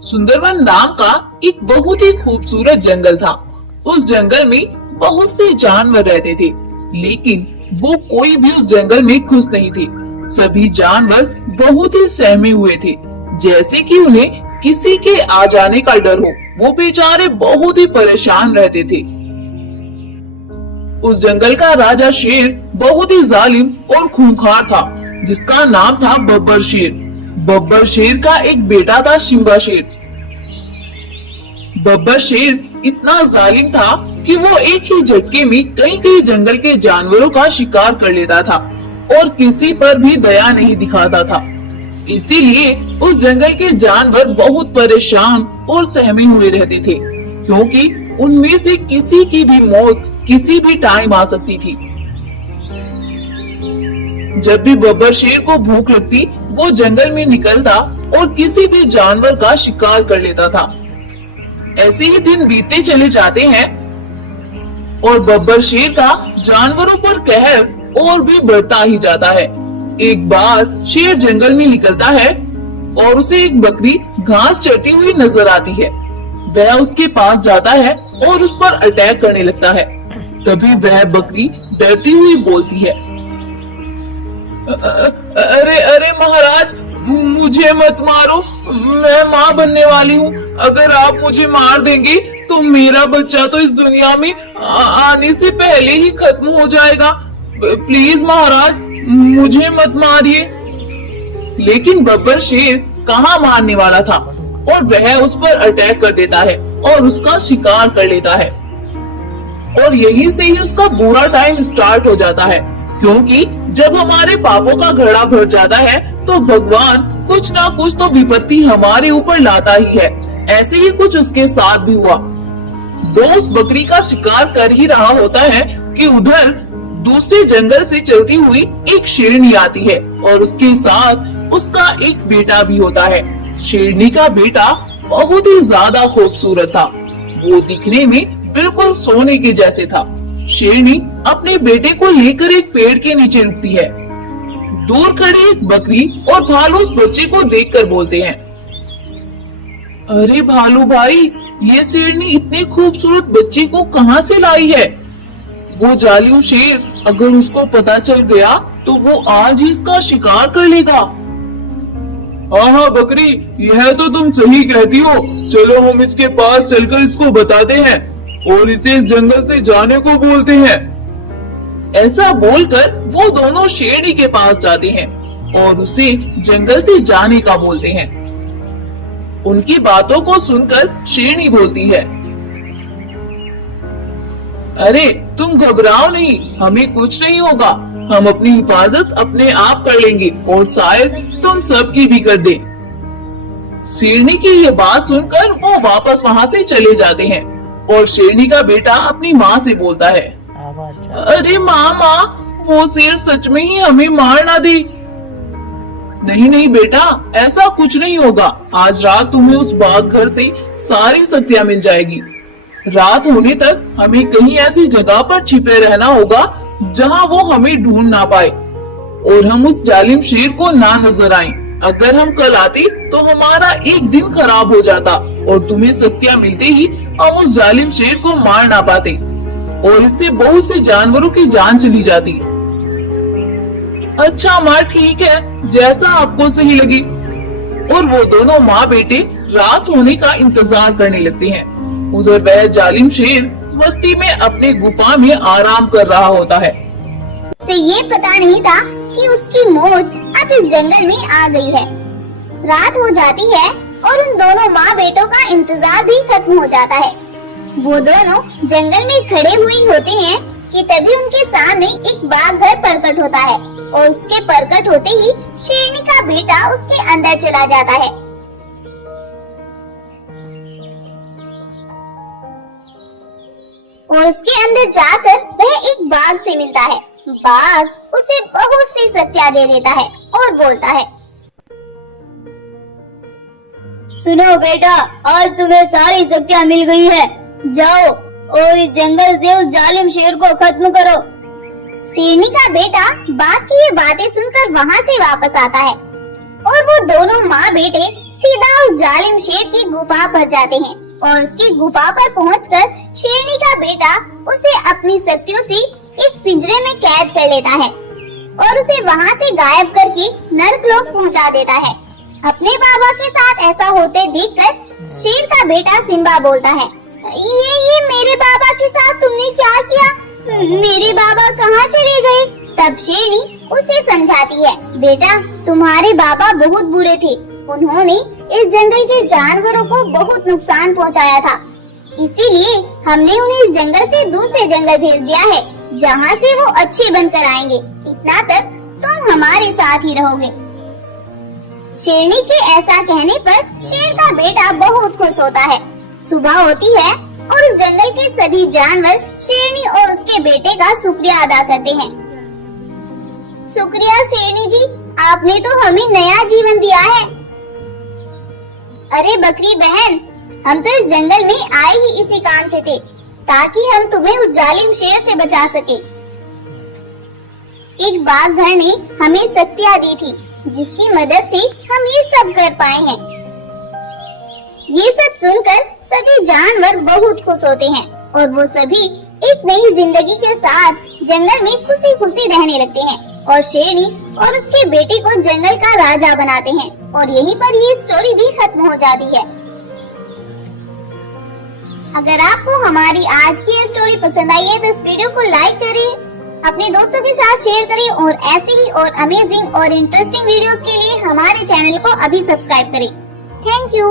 सुंदरवन नाम का एक बहुत ही खूबसूरत जंगल था। उस जंगल में बहुत से जानवर रहते थे, लेकिन वो कोई भी उस जंगल में खुश नहीं थे। सभी जानवर बहुत ही सहमे हुए थे, जैसे कि उन्हें किसी के आ जाने का डर हो। वो बेचारे बहुत ही परेशान रहते थे। उस जंगल का राजा शेर बहुत ही जालिम और खूंखार था, जिसका नाम था बब्बर शेर। बब्बर शेर का एक बेटा था शिम्बा शेर। बब्बर शेर इतना जालिम था कि वो एक ही झटके में कई जंगल के जानवरों का शिकार कर लेता था और किसी पर भी दया नहीं दिखाता था। इसीलिए उस जंगल के जानवर बहुत परेशान और सहमे हुए रहते थे, क्योंकि उनमें से किसी की भी मौत किसी भी टाइम आ सकती थी। जब भी बब्बर शेर को भूख लगती, वो जंगल में निकलता और किसी भी जानवर का शिकार कर लेता था। ऐसे ही दिन बीतते चले जाते हैं और बब्बर शेर का जानवरों पर कहर और भी बढ़ता ही जाता है। एक बार शेर जंगल में निकलता है और उसे एक बकरी घास चरती हुई नजर आती है। वह उसके पास जाता है और उस पर अटैक करने लगता है। तभी वह बकरी डरती हुई बोलती है, अरे अरे महाराज, मुझे मत मारो, मैं माँ बनने वाली हूँ। अगर आप मुझे मार देंगे तो मेरा बच्चा तो इस दुनिया में आने से पहले ही खत्म हो जाएगा। प्लीज महाराज, मुझे मत मारिए। लेकिन बब्बर शेर कहाँ मारने वाला था और वह उस पर अटैक कर देता है और उसका शिकार कर लेता है। और यहीं से ही उसका बुरा टाइम स्टार्ट हो जाता है, क्योंकि जब हमारे पापों का घड़ा भर जाता है तो भगवान कुछ ना कुछ तो विपत्ति हमारे ऊपर लाता ही है। ऐसे ही कुछ उसके साथ भी हुआ। वो उस बकरी का शिकार कर ही रहा होता है कि उधर दूसरे जंगल से चलती हुई एक शेरनी आती है और उसके साथ उसका एक बेटा भी होता है। शेरनी का बेटा बहुत ही ज्यादा खूबसूरत था। वो दिखने में बिल्कुल सोने के जैसे था। शेरनी अपने बेटे को लेकर एक पेड़ के नीचे रुकती है। दूर खड़ी एक बकरी और भालू उस बच्चे को देखकर बोलते हैं, अरे भालू भाई, ये शेरनी इतने खूबसूरत बच्चे को कहाँ से लाई है? वो जालिम शेर अगर उसको पता चल गया तो वो आज ही इसका शिकार कर लेगा। हाँ बकरी, यह तो तुम सही कहती हो। चलो हम इसके पास चलकर इसको बताते हैं और इसे इस जंगल से जाने को बोलते हैं। ऐसा बोलकर वो दोनों शेरनी के पास जाते हैं और उसे जंगल से जाने का बोलते हैं। उनकी बातों को सुनकर शेरनी बोलती है, अरे तुम घबराओ नहीं, हमें कुछ नहीं होगा। हम अपनी हिफाजत अपने आप कर लेंगे और शायद तुम सबकी भी कर दे। शेरनी की ये बात सुनकर वो वापस वहाँ से चले जाते हैं और शेरनी का बेटा अपनी माँ से बोलता है, अरे माँ, वो शेर सच में ही हमें मार ना दे। नहीं नहीं बेटा, ऐसा कुछ नहीं होगा। आज रात तुम्हें उस बाघ घर से सारी शक्तियाँ मिल जाएगी। रात होने तक हमें कहीं ऐसी जगह पर छिपे रहना होगा जहाँ वो हमें ढूंढ ना पाए और हम उस जालिम शेर को ना नजर आए। अगर हम कल आते तो हमारा एक दिन खराब हो जाता और तुम्हें शक्तियाँ मिलते ही हम उस जालिम शेर को मार ना पाते और इससे बहुत से जानवरों की जान चली जाती। अच्छा माँ, ठीक है, जैसा आपको सही लगे। और वो दोनों माँ बेटे रात होने का इंतजार करने लगते हैं। उधर वह जालिम शेर बस्ती में अपने गुफा में आराम कर रहा होता है। उसे ये पता नहीं था कि उसकी मौत अब इस जंगल में आ गई है। रात हो जाती है और उन दोनों माँ बेटों का इंतजार भी खत्म हो जाता है। वो दोनों जंगल में खड़े हुए होते हैं कि तभी उनके सामने एक बाघ घर प्रकट होता है और उसके प्रकट होते ही शेरनी का बेटा उसके अंदर चला जाता है। और उसके अंदर जाकर वह एक बाघ से मिलता है। बाघ उसे बहुत सी शक्तियाँ दे देता है और बोलता है, सुनो बेटा, आज तुम्हें सारी शक्तियाँ मिल गई है। जाओ और इस जंगल से उस जालिम शेर को खत्म करो। शेरनी का बेटा बाघ की ये बातें सुनकर वहाँ से वापस आता है और वो दोनों माँ बेटे सीधा उस जालिम शेर की गुफा पर जाते हैं और उसकी गुफा पर पहुंचकर शेरनी का बेटा उसे अपनी शक्तियों से एक पिंजरे में कैद कर लेता है और उसे वहाँ से गायब करके नरकलोक पहुँचा देता है। अपने बाबा के साथ ऐसा होते देखकर शेर का बेटा सिम्बा बोलता है, ये मेरे बाबा के साथ तुमने क्या किया? मेरे बाबा कहाँ चले गए? तब शेरनी उसे समझाती है, बेटा तुम्हारे बाबा बहुत बुरे थे, उन्होंने इस जंगल के जानवरों को बहुत नुकसान पहुंचाया था, इसीलिए हमने उन्हें इस जंगल से दूसरे जंगल भेज दिया है जहाँ से वो अच्छे बनकर आएंगे। इतना तक तुम हमारे साथ ही रहोगे। शेरनी के ऐसा कहने पर शेर का बेटा बहुत खुश होता है। सुबह होती है और उस जंगल के सभी जानवर शेरनी और उसके बेटे का शुक्रिया अदा करते हैं। शुक्रिया शेरनी जी, आपने तो हमें नया जीवन दिया है। अरे बकरी बहन, हम तो इस जंगल में आए ही इसी काम से थे ताकि हम तुम्हें उस जालिम शेर से बचा सके। एक बाघ ने हमें शक्तियाँ दी थी जिसकी मदद से हम ये सब कर पाए हैं। ये सब सुनकर सभी जानवर बहुत खुश होते हैं और वो सभी एक नई जिंदगी के साथ जंगल में खुशी खुशी रहने लगते हैं और शेरनी और उसके बेटे को जंगल का राजा बनाते हैं और यहीं पर ये स्टोरी भी खत्म हो जाती है। अगर आपको हमारी आज की ये स्टोरी पसंद आई है तो इस वीडियो को लाइक करें, अपने दोस्तों के साथ शेयर करें और ऐसे ही और अमेजिंग और इंटरेस्टिंग वीडियोस के लिए हमारे चैनल को अभी सब्सक्राइब करें। Thank you.